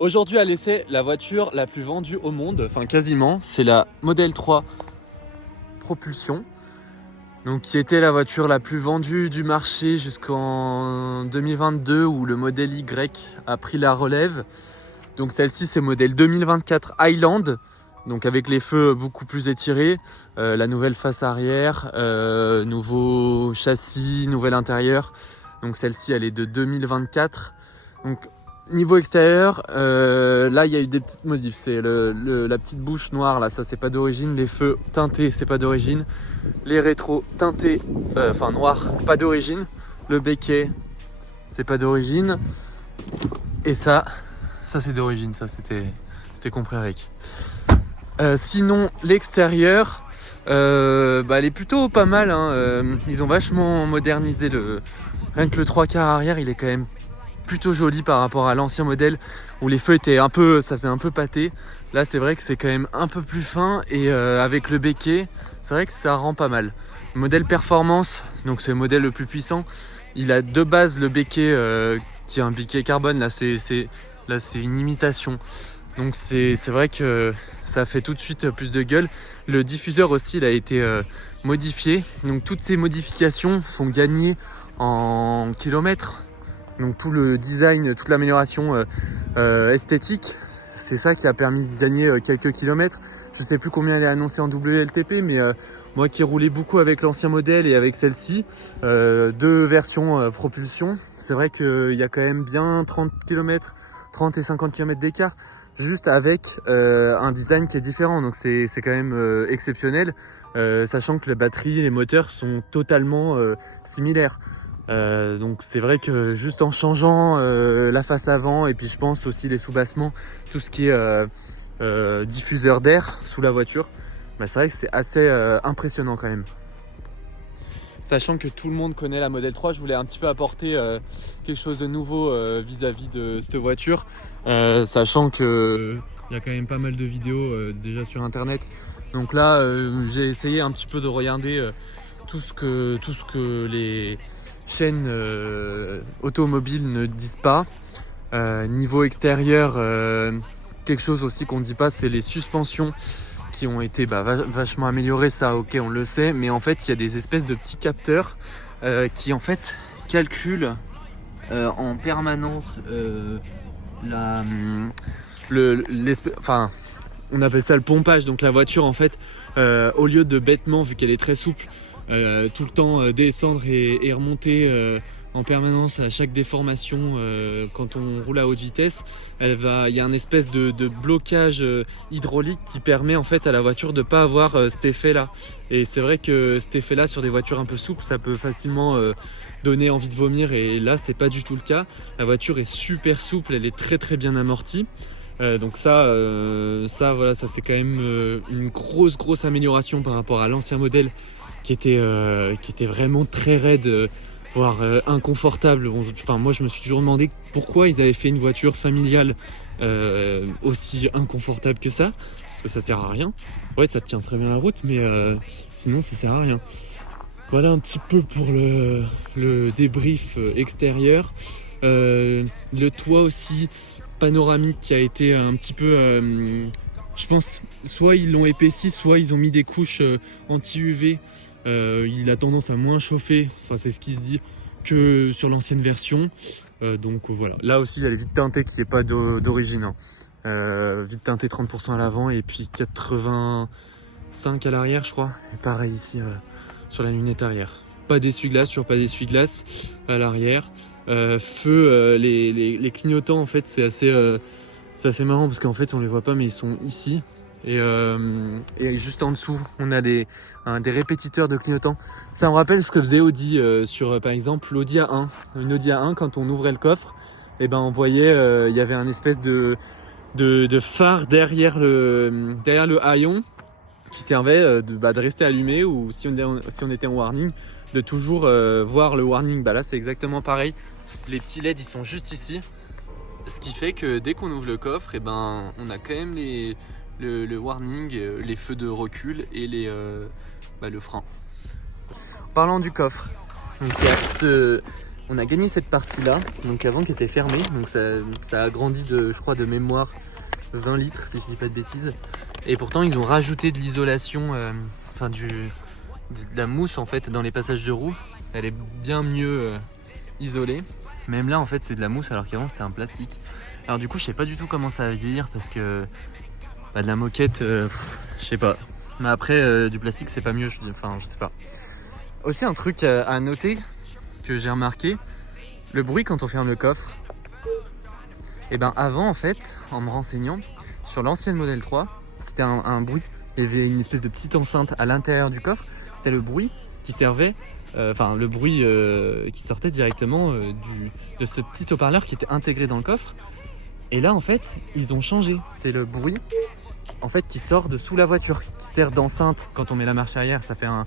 Aujourd'hui à l'essai, la voiture la plus vendue au monde, enfin quasiment, c'est la Model 3 Propulsion. Donc qui était la voiture la plus vendue du marché jusqu'en 2022 où le modèle Y a pris la relève. Donc celle-ci c'est modèle 2024 Highland. Donc avec les feux beaucoup plus étirés, la nouvelle face arrière, nouveau châssis, nouvel intérieur. Donc celle-ci elle est de 2024. Donc niveau extérieur, là il y a eu des petites modifs. C'est la petite bouche noire là, ça c'est pas d'origine. Les feux teintés c'est pas d'origine. Les rétros teintés, enfin noirs, pas d'origine. Le béquet c'est pas d'origine. Et ça c'est d'origine, ça c'était compris avec. Sinon l'extérieur, elle est plutôt pas mal, hein. Ils ont vachement modernisé rien que le 3/4 arrière, il est quand même plutôt joli par rapport à l'ancien modèle où les feux étaient ça faisait un peu pâté. Là c'est vrai que c'est quand même un peu plus fin et avec le béquet, c'est vrai que ça rend pas mal. Modèle performance, donc c'est le modèle le plus puissant. Il a de base le béquet qui est un béquet carbone. Là c'est une imitation. Donc c'est vrai que ça fait tout de suite plus de gueule. Le diffuseur aussi il a été modifié. Donc toutes ces modifications font gagner en kilomètres. Donc tout le design, toute l'amélioration esthétique, c'est ça qui a permis de gagner quelques kilomètres. Je sais plus combien elle est annoncée en WLTP, mais moi qui ai roulé beaucoup avec l'ancien modèle et avec celle-ci, deux versions propulsion, c'est vrai qu'il y a quand même bien 30 km, 30 et 50 km d'écart, juste avec un design qui est différent. Donc c'est quand même exceptionnel, sachant que la batterie et les moteurs sont totalement similaires. Donc c'est vrai que juste en changeant la face avant et puis je pense aussi les sous-bassements, tout ce qui est diffuseur d'air sous la voiture, c'est vrai que c'est assez impressionnant quand même. Sachant que tout le monde connaît la Model 3, je voulais un petit peu apporter quelque chose de nouveau vis-à-vis de cette voiture, sachant que il y a quand même pas mal de vidéos déjà sur internet. Donc là j'ai essayé un petit peu de regarder tout ce que les chaînes automobiles ne disent pas. Niveau extérieur, quelque chose aussi qu'on ne dit pas, c'est les suspensions qui ont été vachement améliorées. Ça, ok, on le sait, mais en fait il y a des espèces de petits capteurs qui en fait calculent en permanence on appelle ça le pompage. Donc la voiture en fait au lieu de bêtement, vu qu'elle est très souple, tout le temps descendre et remonter en permanence à chaque déformation quand on roule à haute vitesse, il y a un espèce de blocage hydraulique qui permet en fait à la voiture de pas avoir cet effet là. Et c'est vrai que cet effet là sur des voitures un peu souples, ça peut facilement donner envie de vomir, et là c'est pas du tout le cas. La voiture est super souple, elle est très très bien amortie. Donc voilà, ça c'est quand même une grosse amélioration par rapport à l'ancien modèle qui était vraiment très raide, voire inconfortable. Enfin, moi je me suis toujours demandé pourquoi ils avaient fait une voiture familiale aussi inconfortable que ça, parce que ça sert à rien. Ouais, ça tient très bien la route, mais sinon ça sert à rien. Voilà un petit peu pour le débrief extérieur. Le toit aussi panoramique qui a été un petit peu, je pense, soit ils l'ont épaissi, soit ils ont mis des couches anti-UV. Il a tendance à moins chauffer, enfin c'est ce qui se dit, que sur l'ancienne version. Donc voilà. Là aussi il y a les vitres teintées qui n'est pas d'origine, hein. Vitres teintées 30% à l'avant et puis 85 à l'arrière je crois. Et pareil ici sur la lunette arrière. Pas d'essuie-glace, toujours pas d'essuie-glace à l'arrière. Les clignotants en fait c'est assez marrant parce qu'en fait on les voit pas mais ils sont ici. Et juste en dessous on a des répétiteurs de clignotants. Ça me rappelle ce que faisait Audi sur par exemple l'Audi A1. Une Audi A1, quand on ouvrait le coffre, et on voyait il y avait un espèce de phare derrière le haillon qui servait de rester allumé, ou si on était en warning, de toujours voir le warning. Là c'est exactement pareil. Les petits LED ils sont juste ici. Ce qui fait que dès qu'on ouvre le coffre, on a quand même le warning, les feux de recul et le frein. Parlant du coffre, donc il y a on a gagné cette partie-là, donc avant qui était fermée, donc ça a grandi je crois de mémoire 20 litres si je dis pas de bêtises. Et pourtant ils ont rajouté de l'isolation, de la mousse en fait dans les passages de roues. Elle est bien mieux isolée. Même là en fait c'est de la mousse alors qu'avant c'était un plastique. Alors du coup je sais pas du tout comment ça va vieillir parce que de la moquette, je sais pas. Mais après du plastique c'est pas mieux, je sais pas. Aussi un truc à noter que j'ai remarqué, le bruit quand on ferme le coffre. Et ben avant en fait, en me renseignant, sur l'ancienne Model 3, c'était un bruit, il y avait une espèce de petite enceinte à l'intérieur du coffre, c'était le bruit qui servait, le bruit qui sortait directement de ce petit haut-parleur qui était intégré dans le coffre. Et là en fait, ils ont changé, c'est le bruit en fait qui sort de sous la voiture, qui sert d'enceinte. Quand on met la marche arrière, ça fait un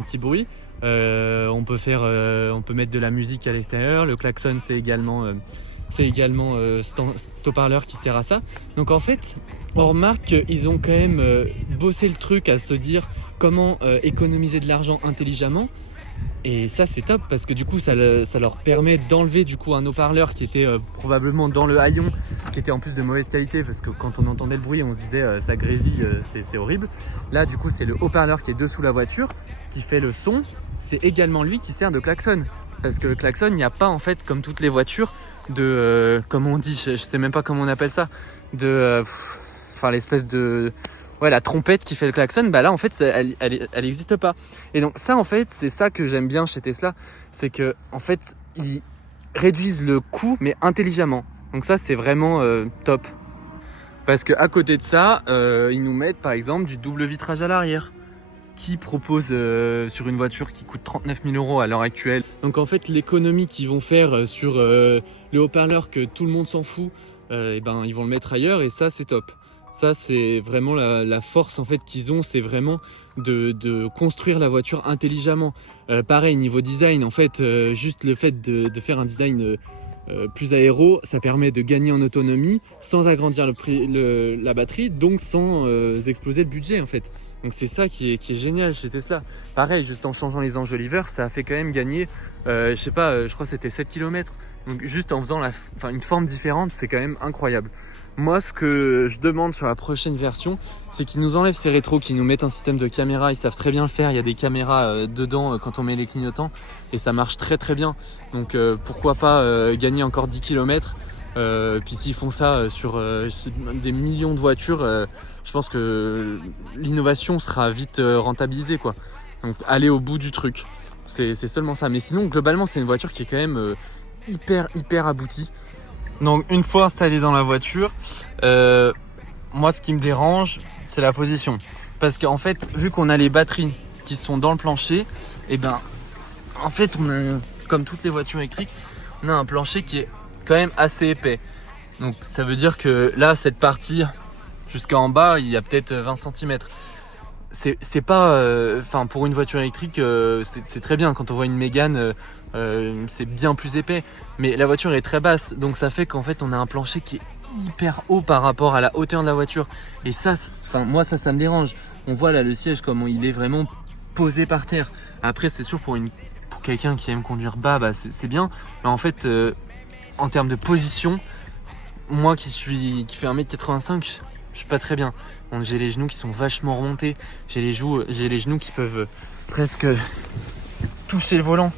petit bruit. On peut mettre de la musique à l'extérieur, le klaxon c'est également cet haut-parleur qui sert à ça. Donc en fait, on remarque qu'ils ont quand même bossé le truc à se dire comment économiser de l'argent intelligemment. Et ça c'est top parce que du coup ça leur permet d'enlever du coup un haut-parleur qui était probablement dans le haillon, qui était en plus de mauvaise qualité parce que quand on entendait le bruit on se disait ça grésille, c'est horrible. Là du coup c'est le haut-parleur qui est dessous la voiture qui fait le son, c'est également lui qui sert de klaxon. Parce que le klaxon, il n'y a pas en fait comme toutes les voitures comment on dit, je sais même pas comment on appelle ça, l'espèce de... Ouais, la trompette qui fait le klaxon, bah là en fait elle existe pas. Et donc ça en fait c'est ça que j'aime bien chez Tesla, c'est que en fait ils réduisent le coût mais intelligemment. Donc ça c'est vraiment top. Parce que à côté de ça, ils nous mettent par exemple du double vitrage à l'arrière, qui propose sur une voiture qui coûte 39 000 € à l'heure actuelle. Donc en fait l'économie qu'ils vont faire sur le haut-parleur que tout le monde s'en fout, ils vont le mettre ailleurs et ça c'est top. Ça c'est vraiment la force en fait qu'ils ont, c'est vraiment de construire la voiture intelligemment. Pareil niveau design en fait, juste le fait de faire un design plus aéro, ça permet de gagner en autonomie sans agrandir la batterie, donc sans exploser le budget en fait. Donc c'est ça qui est génial chez Tesla. Pareil, juste en changeant les enjoliveurs, ça a fait quand même gagner, je crois que c'était 7 km. Donc juste en faisant une forme différente, c'est quand même incroyable. Moi, ce que je demande sur la prochaine version, c'est qu'ils nous enlèvent ces rétros, qu'ils nous mettent un système de caméra. Ils savent très bien le faire. Il y a des caméras dedans quand on met les clignotants et ça marche très très bien. Donc pourquoi pas gagner encore 10 km. Puis s'ils font ça sur des millions de voitures, je pense que l'innovation sera vite rentabilisée quoi. Donc aller au bout du truc, c'est seulement ça. Mais sinon globalement c'est une voiture qui est quand même hyper aboutie. Donc une fois installé dans la voiture, moi ce qui me dérange c'est la position. Parce qu'en fait vu qu'on a les batteries qui sont dans le plancher, et en fait on a, comme toutes les voitures électriques, on a un plancher qui est quand même assez épais. Donc ça veut dire que là cette partie jusqu'en bas il y a peut-être 20 cm. C'est pas pour une voiture électrique c'est très bien. Quand on voit une Mégane c'est bien plus épais, mais la voiture est très basse, donc ça fait qu'en fait on a un plancher qui est hyper haut par rapport à la hauteur de la voiture. Et ça moi ça me dérange. On voit là le siège comment il est vraiment posé par terre. Après c'est sûr pour quelqu'un qui aime conduire bas, c'est bien, mais en fait en termes de position, moi qui fais 1m85, je suis pas très bien. Donc j'ai les genoux qui sont vachement remontés, j'ai les genoux qui peuvent presque toucher le volant.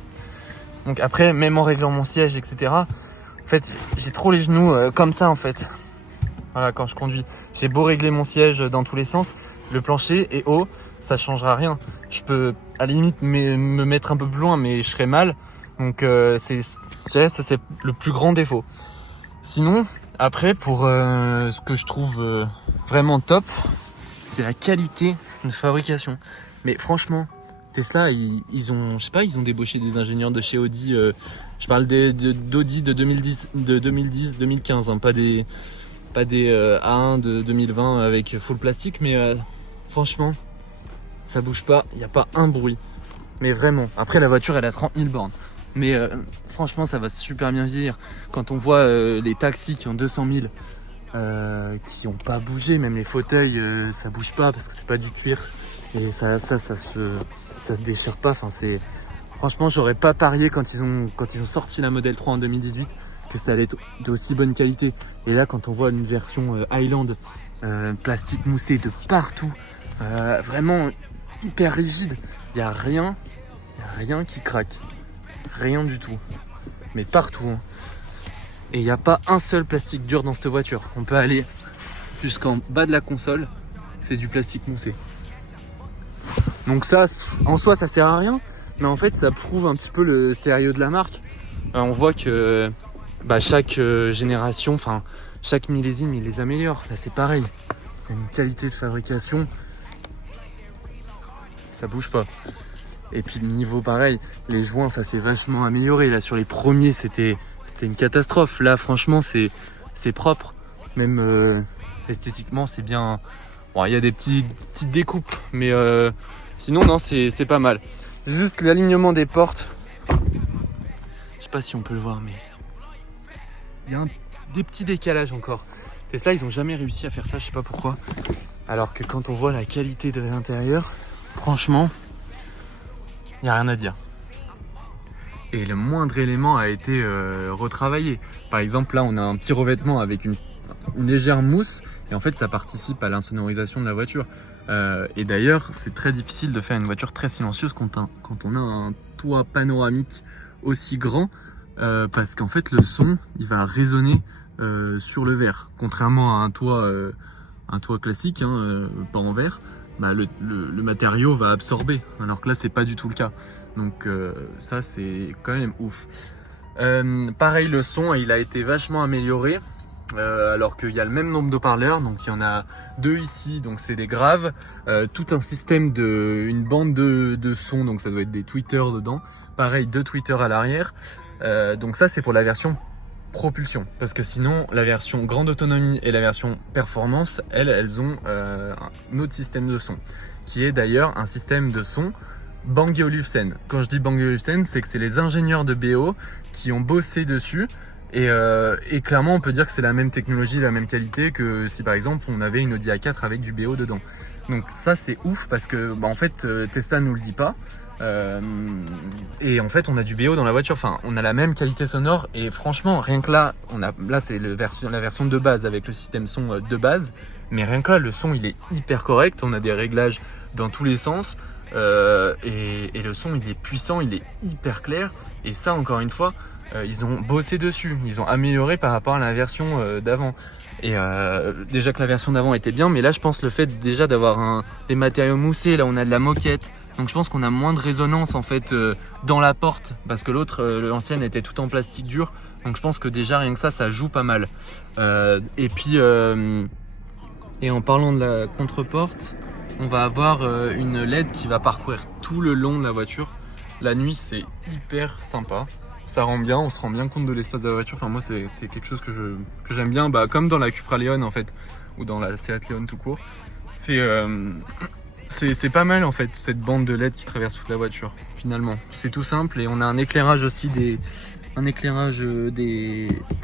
Donc après, même en réglant mon siège, etc., en fait, j'ai trop les genoux comme ça en fait. Voilà, quand je conduis. J'ai beau régler mon siège dans tous les sens, le plancher est haut, ça changera rien. Je peux à la limite me mettre un peu plus loin, mais je serai mal. Donc ça c'est le plus grand défaut. Sinon, après, pour ce que je trouve vraiment top, c'est la qualité de fabrication. Mais franchement, Tesla, ils ont débauché des ingénieurs de chez Audi. Je parle d'Audi de 2010-2015, hein, pas des A1 de 2020 avec full plastique. Mais franchement, ça bouge pas, il n'y a pas un bruit. Mais vraiment, après la voiture elle a 30 000 bornes. Mais franchement ça va super bien vieillir. Quand on voit les taxis qui ont 200 000, qui n'ont pas bougé, même les fauteuils ça bouge pas parce que c'est pas du cuir. Et ça se déchire pas, Franchement, j'aurais pas parié quand ils ont sorti la Model 3 en 2018 que ça allait être d'aussi bonne qualité. Et là, quand on voit une version Highland, plastique moussé de partout, vraiment hyper rigide, il n'y a rien qui craque. Rien du tout. Mais partout. Hein. Et il n'y a pas un seul plastique dur dans cette voiture. On peut aller jusqu'en bas de la console, c'est du plastique moussé. Donc ça, en soi, ça sert à rien. Mais en fait, ça prouve un petit peu le sérieux de la marque. On voit que chaque génération, enfin chaque millésime, il les améliore. Là, c'est pareil. Il y a une qualité de fabrication. Ça bouge pas. Et puis le niveau pareil, les joints ça s'est vachement amélioré. Là sur les premiers c'était une catastrophe. Là franchement c'est propre. Même esthétiquement c'est bien. Bon il y a des petites découpes mais sinon non c'est pas mal. Juste l'alignement des portes. Je sais pas si on peut le voir mais il y a des petits décalages encore. Tesla ils ont jamais réussi à faire ça, je sais pas pourquoi. Alors que quand on voit la qualité de l'intérieur, franchement il n'y a rien à dire. Et le moindre élément a été retravaillé. Par exemple, là, on a un petit revêtement avec une légère mousse. Et en fait, ça participe à l'insonorisation de la voiture. Et d'ailleurs, c'est très difficile de faire une voiture très silencieuse quand on a un toit panoramique aussi grand. Parce qu'en fait, le son, il va résonner sur le verre. Contrairement à un toit classique, pas en verre. Le matériau va absorber, alors que là c'est pas du tout le cas. Donc ça c'est quand même ouf. Pareil le son il a été vachement amélioré alors qu'il y a le même nombre d'haut-parleurs, donc il y en a 2 ici, donc c'est des graves, tout un système une bande de son, donc ça doit être des tweeters dedans, pareil 2 tweeters à l'arrière, donc ça c'est pour la version propulsion, parce que sinon la version grande autonomie et la version performance elles ont un autre système de son qui est d'ailleurs un système de son Bang & Olufsen. Quand je dis Bang & Olufsen, c'est que c'est les ingénieurs de BO qui ont bossé dessus et clairement on peut dire que c'est la même technologie, la même qualité que si par exemple on avait une Audi A4 avec du BO dedans. Donc ça c'est ouf parce que en fait Tesla nous le dit pas. Et en fait on a du BO dans la voiture, enfin on a la même qualité sonore et franchement rien que là c'est la version de base avec le système son de base, mais rien que là le son il est hyper correct, on a des réglages dans tous les sens et le son il est puissant, il est hyper clair et ça encore une fois ils ont bossé dessus, ils ont amélioré par rapport à la version d'avant. Et déjà que la version d'avant était bien, mais là je pense le fait déjà d'avoir des matériaux moussés, là on a de la moquette. Donc je pense qu'on a moins de résonance en fait dans la porte parce que l'ancienne était tout en plastique dur. Donc je pense que déjà rien que ça joue pas mal. Et puis et en parlant de la contre-porte, on va avoir une LED qui va parcourir tout le long de la voiture. La nuit c'est hyper sympa. Ça rend bien, on se rend bien compte de l'espace de la voiture. Enfin moi c'est quelque chose que j'aime bien, comme dans la Cupra Leon en fait, ou dans la Seat Leon tout court. C'est pas mal en fait cette bande de LED qui traverse toute la voiture finalement. C'est tout simple et on a un éclairage aussi des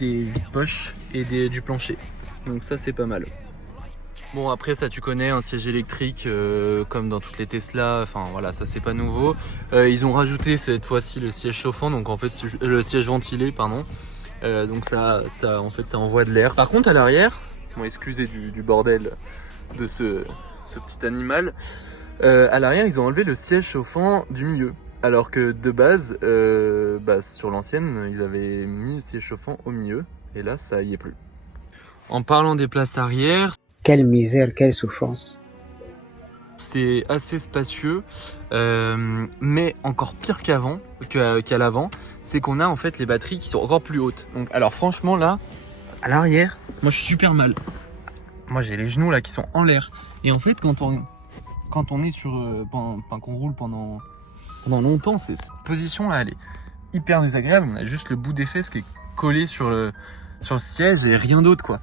vides-poches et du plancher. Donc ça c'est pas mal. Bon après ça tu connais, un siège électrique comme dans toutes les Tesla, enfin voilà ça c'est pas nouveau. Ils ont rajouté cette fois-ci le siège chauffant, donc en fait le siège ventilé pardon. Donc ça en fait ça envoie de l'air. Par contre à l'arrière, bon excusez du bordel de ce petit animal, à l'arrière ils ont enlevé le siège chauffant du milieu. Alors que de base, sur l'ancienne, ils avaient mis le siège chauffant au milieu. Et là, ça y est plus. En parlant des places arrière... Quelle misère, quelle souffrance. C'est assez spacieux, mais encore pire qu'à l'avant, c'est qu'on a en fait les batteries qui sont encore plus hautes. Donc, alors franchement là, à l'arrière, moi je suis super mal. Moi j'ai les genoux là qui sont en l'air. Et en fait quand on est qu'on roule pendant longtemps, cette position là elle est hyper désagréable. On a juste le bout des fesses qui est collé sur le siège et rien d'autre quoi.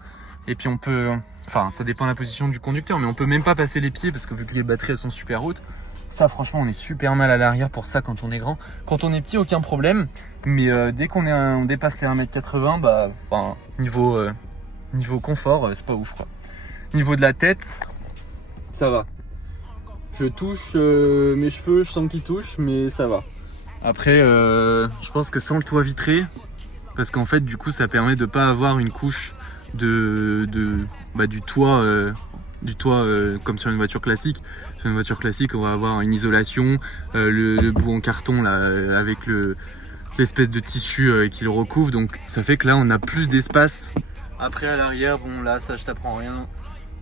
Et puis on peut, enfin ça dépend de la position du conducteur, mais on peut même pas passer les pieds parce que vu que les batteries elles sont super hautes, ça franchement on est super mal à l'arrière pour ça quand on est grand. Quand on est petit aucun problème, mais dès on dépasse les 1m80, niveau confort c'est pas ouf quoi. Niveau de la tête, ça va. Je touche mes cheveux, je sens qu'ils touchent, mais ça va. Après, je pense que sans le toit vitré, parce qu'en fait, du coup, ça permet de pas avoir une couche du toit, comme sur une voiture classique. Sur une voiture classique, on va avoir une isolation, le bout en carton là, avec l'espèce de tissu qui le recouvre. Donc, ça fait que là, on a plus d'espace. Après, à l'arrière, bon, là, ça, je t'apprends rien.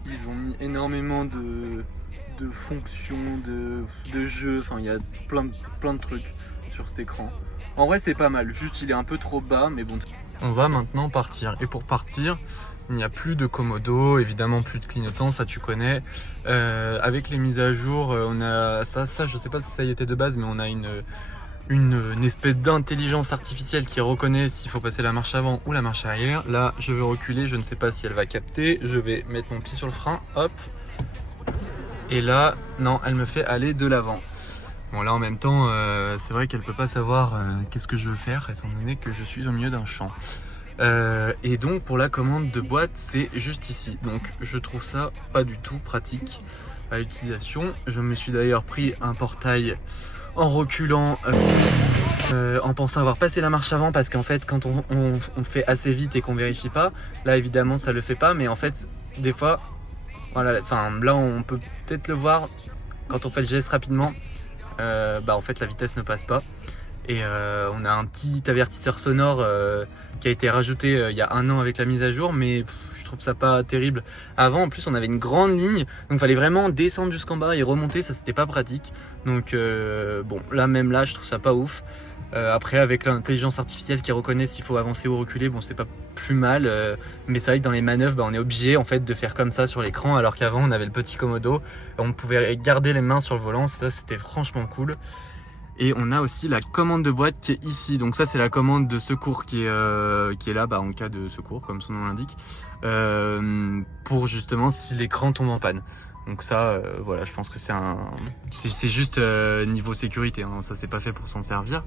Ils ont mis énormément de fonctions, de jeux. Enfin, il y a plein de trucs sur cet écran. En vrai, c'est pas mal. Juste, il est un peu trop bas, mais bon. On va maintenant partir. Et pour partir, il n'y a plus de commodo, évidemment plus de clignotants, ça tu connais. Avec les mises à jour, on a ça, je sais pas si ça y était de base, mais on a une espèce d'intelligence artificielle qui reconnaît s'il faut passer la marche avant ou la marche arrière. Là, je vais reculer, je ne sais pas si elle va capter. Je vais mettre mon pied sur le frein, hop. Et là, non, elle me fait aller de l'avant. Bon, là en même temps, c'est vrai qu'elle peut pas savoir qu'est-ce que je veux faire, étant donné que je suis au milieu d'un champ. Et donc pour la commande de boîte, c'est juste ici. Donc je trouve ça pas du tout pratique à l'utilisation. Je me suis d'ailleurs pris un portail en reculant, en pensant avoir passé la marche avant, parce qu'en fait quand on fait assez vite et qu'on vérifie pas, là évidemment ça le fait pas, mais en fait des fois, voilà, enfin là on peut peut-être le voir quand on fait le geste rapidement. En fait la vitesse ne passe pas et on a un petit avertisseur sonore qui a été rajouté il y a 1 an avec la mise à jour, mais je trouve ça pas terrible. Avant en plus on avait une grande ligne, donc il fallait vraiment descendre jusqu'en bas et remonter, ça c'était pas pratique. Donc bon, là même là je trouve ça pas ouf. Après avec l'intelligence artificielle qui reconnaît s'il faut avancer ou reculer, bon c'est pas plus mal, mais c'est vrai que dans les manœuvres on est obligé en fait de faire comme ça sur l'écran, alors qu'avant on avait le petit commodo, on pouvait garder les mains sur le volant, ça c'était franchement cool. Et on a aussi la commande de boîte qui est ici, donc ça c'est la commande de secours qui est là en cas de secours comme son nom l'indique, pour justement si l'écran tombe en panne. Donc ça, voilà, je pense que c'est juste niveau sécurité, hein, ça c'est pas fait pour s'en servir.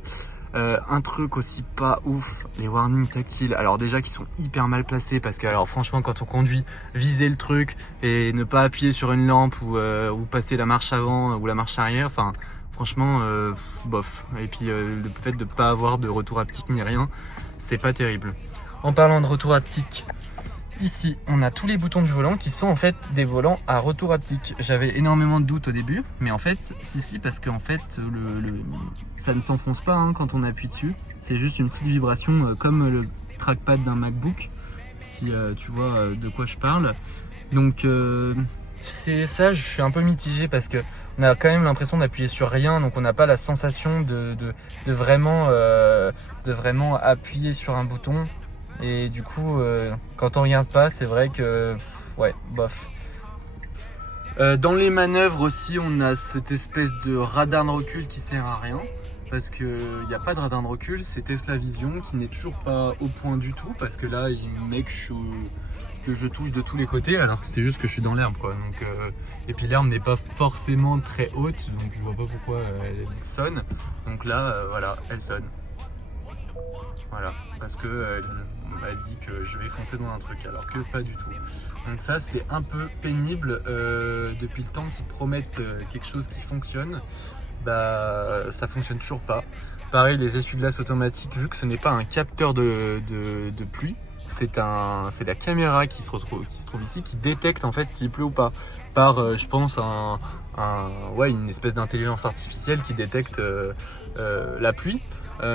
Un truc aussi pas ouf, les warnings tactiles. Alors déjà qui sont hyper mal placés, parce que alors franchement quand on conduit, viser le truc et ne pas appuyer sur une lampe ou passer la marche avant ou la marche arrière, enfin franchement bof. Et puis le fait de pas avoir de retour haptique ni rien, c'est pas terrible. En parlant de retour haptique, ici, on a tous les boutons du volant qui sont en fait des volants à retour haptique. J'avais énormément de doutes au début, mais en fait, si, parce qu'en fait, ça ne s'enfonce pas hein, quand on appuie dessus. C'est juste une petite vibration comme le trackpad d'un MacBook, si tu vois de quoi je parle. Donc, c'est ça, je suis un peu mitigé parce que on a quand même l'impression d'appuyer sur rien, donc on n'a pas la sensation de vraiment appuyer sur un bouton. Et du coup, quand on regarde pas, c'est vrai que ouais, bof. Dans les manœuvres aussi, on a cette espèce de radar de recul qui sert à rien, parce que il n'y a pas de radar de recul. C'est Tesla Vision qui n'est toujours pas au point du tout, parce que là, il met que je touche de tous les côtés, alors que c'est juste que je suis dans l'herbe, quoi. Donc, et puis l'herbe n'est pas forcément très haute, donc je vois pas pourquoi elle sonne. Donc là, voilà, elle sonne. Voilà, parce que elle dit que je vais foncer dans un truc, alors que pas du tout. Donc ça c'est un peu pénible, depuis le temps qu'ils promettent quelque chose qui fonctionne, ça fonctionne toujours pas. Pareil, les essuie-glaces automatiques, vu que ce n'est pas un capteur de pluie, c'est la caméra qui se trouve ici, qui détecte en fait s'il pleut ou pas, par je pense une espèce d'intelligence artificielle qui détecte la pluie.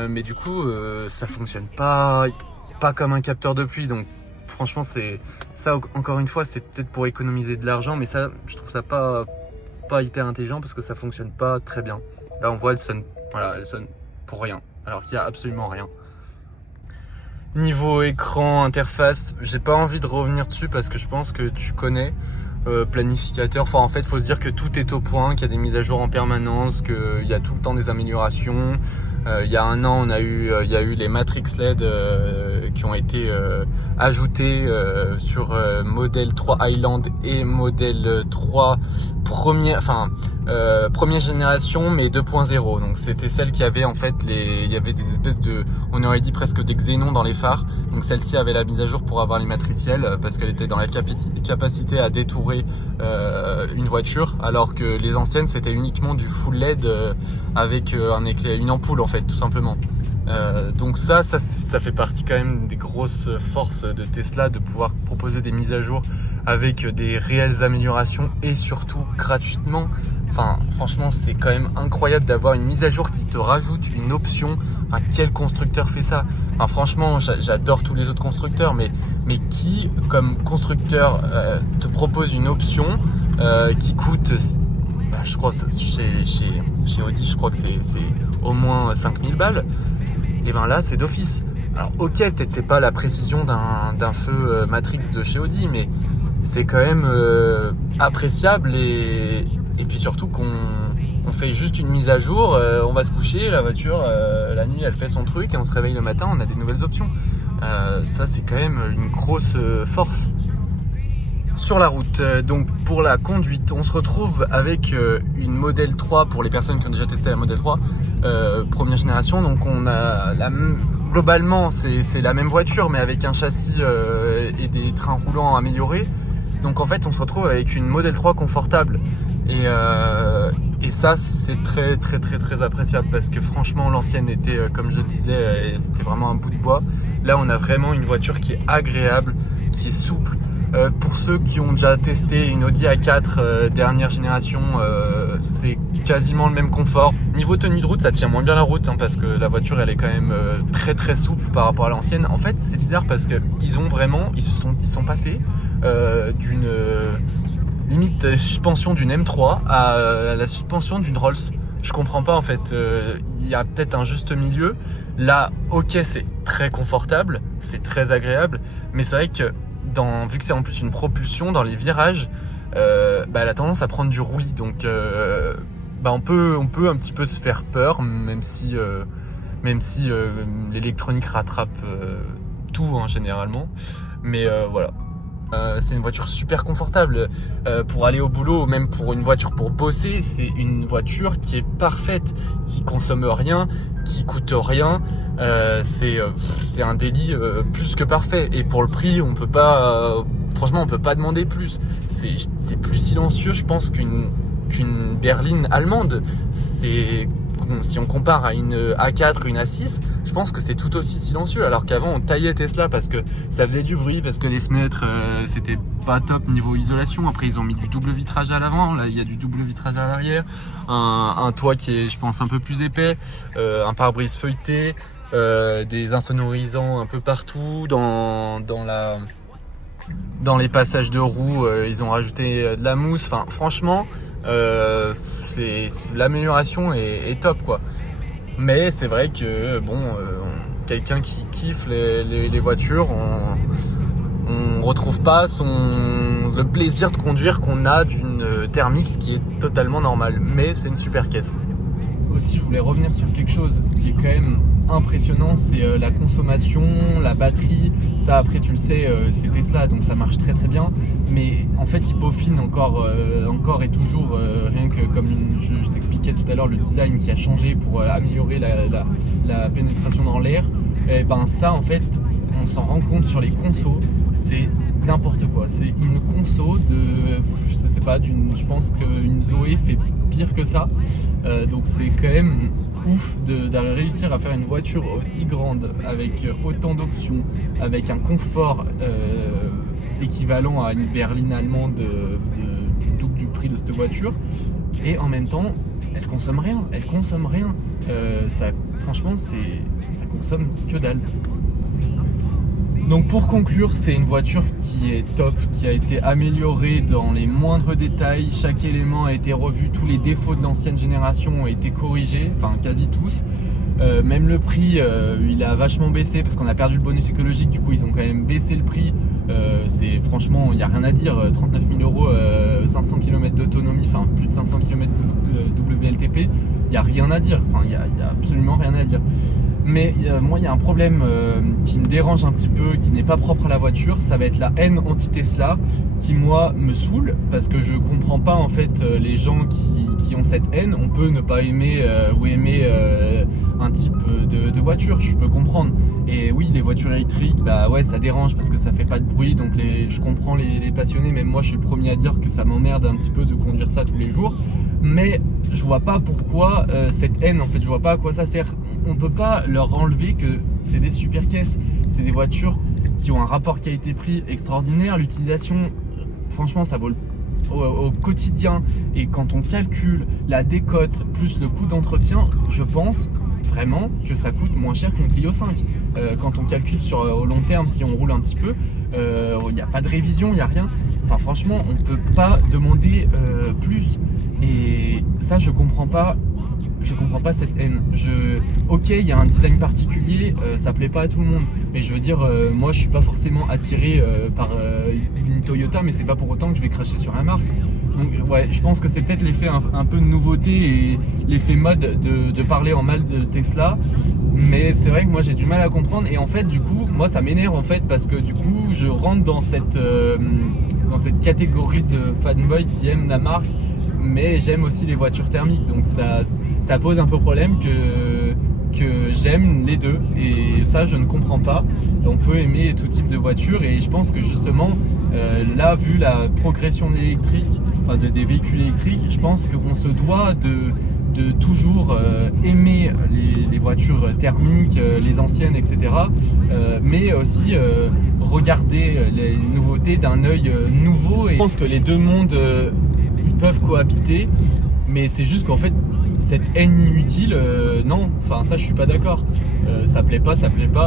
Mais du coup ça fonctionne pas comme un capteur de pluie, donc franchement c'est ça, encore une fois c'est peut-être pour économiser de l'argent, mais ça je trouve ça pas hyper intelligent, parce que ça fonctionne pas très bien. Là on voit elle sonne, voilà, elle sonne pour rien, alors qu'il y a absolument rien. Niveau écran, interface, j'ai pas envie de revenir dessus parce que je pense que tu connais. Planificateur, enfin en fait faut se dire que tout est au point, qu'il y a des mises à jour en permanence, qu'il y a tout le temps des améliorations. Il y a 1 an il y a eu les Matrix LED qui ont été ajoutés sur modèle 3 Highland et modèle 3 premier, enfin première génération mais 2.0. Donc c'était celle qui avait en fait il y avait des espèces de, on aurait dit presque des xénons dans les phares. Donc celle-ci avait la mise à jour pour avoir les matriciels parce qu'elle était dans la capacité à détourer une voiture, alors que les anciennes c'était uniquement du full LED avec une ampoule en fait, tout simplement. Donc ça fait partie quand même des grosses forces de Tesla, de pouvoir proposer des mises à jour avec des réelles améliorations et surtout gratuitement. Enfin, franchement, c'est quand même incroyable d'avoir une mise à jour qui te rajoute une option. Enfin, quel constructeur fait ça? Enfin, franchement, j'adore tous les autres constructeurs, mais qui, comme constructeur, te propose une option qui coûte, je crois, chez Audi, je crois que c'est au moins 5000 balles. Et ben là, c'est d'office. Alors, ok, peut-être c'est pas la précision d'un feu Matrix de chez Audi, mais c'est quand même appréciable et puis surtout qu'on fait juste une mise à jour, on va se coucher, la voiture, la nuit elle fait son truc et on se réveille le matin, on a des nouvelles options. Ça c'est quand même une grosse force. Sur la route, donc pour la conduite, on se retrouve avec une Model 3 pour les personnes qui ont déjà testé la Model 3 première génération. Donc on a globalement c'est la même voiture mais avec un châssis et des trains roulants améliorés. Donc en fait on se retrouve avec une Model 3 confortable et ça c'est très très très très appréciable parce que franchement l'ancienne était comme je le disais c'était vraiment un bout de bois. Là on a vraiment une voiture qui est agréable, qui est souple. Pour ceux qui ont déjà testé une Audi A4 dernière génération, c'est quasiment le même confort. Niveau tenue de route, ça tient moins bien la route parce que la voiture elle est quand même très très souple par rapport à l'ancienne. En fait, c'est bizarre parce que ils sont passés d'une limite suspension d'une M3 à la suspension d'une Rolls. Je comprends pas en fait. Il y a peut-être un juste milieu. Là, ok, c'est très confortable, c'est très agréable, mais c'est vrai que vu que c'est en plus une propulsion, dans les virages, elle a tendance à prendre du roulis. Donc on peut un petit peu se faire peur, même si l'électronique rattrape tout généralement. Mais voilà. C'est une voiture super confortable pour aller au boulot, même pour une voiture pour bosser. C'est une voiture qui est parfaite, qui consomme rien, qui coûte rien. C'est un délit plus que parfait. Et pour le prix, on peut pas, franchement, on peut pas demander plus. C'est plus silencieux, je pense, qu'une berline allemande. Si on compare à une A4 ou une A6, je pense que c'est tout aussi silencieux. Alors qu'avant on taillait Tesla parce que ça faisait du bruit, parce que les fenêtres c'était pas top niveau isolation. Après ils ont mis du double vitrage à l'avant, là il y a du double vitrage à l'arrière, un toit qui est je pense un peu plus épais, un pare-brise feuilleté, des insonorisants un peu partout, dans les passages de roues ils ont rajouté de la mousse. Enfin franchement l'amélioration est top quoi. Mais c'est vrai que quelqu'un qui kiffe les voitures, on retrouve pas le plaisir de conduire qu'on a d'une Thermix qui est totalement normale. Mais c'est une super caisse. Aussi, je voulais revenir sur quelque chose qui est quand même impressionnant, c'est la consommation, la batterie. Ça, après, tu le sais, c'est Tesla, donc ça marche très très bien. Mais en fait, ils peaufinent encore et toujours, rien que comme je t'expliquais tout à l'heure, le design qui a changé pour améliorer la pénétration dans l'air. Et ben ça, en fait, on s'en rend compte sur les consos, c'est n'importe quoi. C'est une conso je sais pas, je pense qu'une Zoé fait pire que ça. Donc c'est quand même ouf de réussir à faire une voiture aussi grande, avec autant d'options, avec un confort équivalent à une berline allemande du double du prix de cette voiture. Et en même temps, elle consomme rien. Franchement, ça consomme que dalle. Donc pour conclure, c'est une voiture qui est top, qui a été améliorée dans les moindres détails. Chaque élément a été revu, tous les défauts de l'ancienne génération ont été corrigés, enfin quasi tous. Même le prix, il a vachement baissé parce qu'on a perdu le bonus écologique, du coup ils ont quand même baissé le prix. C'est franchement, il n'y a rien à dire, 39 000 euros, 500 km d'autonomie, enfin plus de 500 km de WLTP, il n'y a rien à dire, enfin il y a absolument rien à dire. Mais moi, il y a un problème qui me dérange un petit peu, qui n'est pas propre à la voiture, ça va être la haine anti-Tesla, qui moi me saoule, parce que je comprends pas en fait les gens qui ont cette haine. On peut ne pas aimer ou aimer un type de voiture, je peux comprendre. Et oui, les voitures électriques, bah ouais, ça dérange parce que ça fait pas de bruit, donc je comprends les passionnés, même moi je suis le premier à dire que ça m'emmerde un petit peu de conduire ça tous les jours. Mais je vois pas pourquoi cette haine, en fait, je vois pas à quoi ça sert. On peut pas leur enlever que c'est des super caisses, c'est des voitures qui ont un rapport qualité-prix extraordinaire. L'utilisation, franchement, ça vaut au quotidien, et quand on calcule la décote plus le coût d'entretien, je pense vraiment que ça coûte moins cher qu'une Clio 5. Quand on calcule au long terme, si on roule un petit peu, il n'y a pas de révision, il n'y a rien. Enfin, franchement, on ne peut pas demander plus. Et ça, je comprends pas cette haine. Ok, il y a un design particulier, ça plaît pas à tout le monde. Mais je veux dire, moi je suis pas forcément attiré par une Toyota, mais c'est pas pour autant que je vais cracher sur la marque. Donc ouais, je pense que c'est peut-être l'effet un peu de nouveauté et l'effet mode de parler en mal de Tesla. Mais c'est vrai que moi j'ai du mal à comprendre. Et en fait, du coup, moi ça m'énerve en fait, parce que du coup, je rentre dans cette catégorie de fanboy qui aime la marque, mais j'aime aussi les voitures thermiques, donc ça pose un peu problème que j'aime les deux, et ça je ne comprends pas. On peut aimer tout type de voiture, et je pense que justement là, vu la progression de l'électrique, enfin des véhicules électriques, je pense qu'on se doit de toujours aimer les voitures thermiques, les anciennes, etc. Mais aussi regarder les nouveautés d'un œil nouveau. Et je pense que les deux mondes ils peuvent cohabiter, mais c'est juste qu'en fait cette haine inutile, non, enfin ça je suis pas d'accord. Ça plaît pas,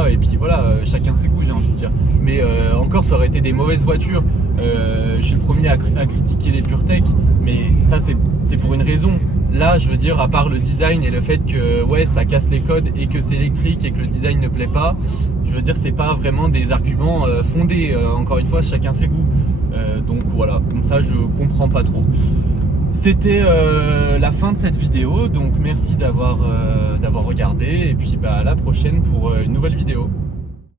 et puis voilà, chacun ses goûts, j'ai envie de dire. Mais encore, ça aurait été des mauvaises voitures, je suis le premier à critiquer les PureTech, mais ça c'est pour une raison. Là, je veux dire, à part le design et le fait que ouais, ça casse les codes et que c'est électrique et que le design ne plaît pas, je veux dire, c'est pas vraiment des arguments fondés. Encore une fois, chacun ses goûts. Donc voilà, comme ça je comprends pas trop. C'était la fin de cette vidéo, donc merci d'avoir regardé, et puis bah à la prochaine pour une nouvelle vidéo.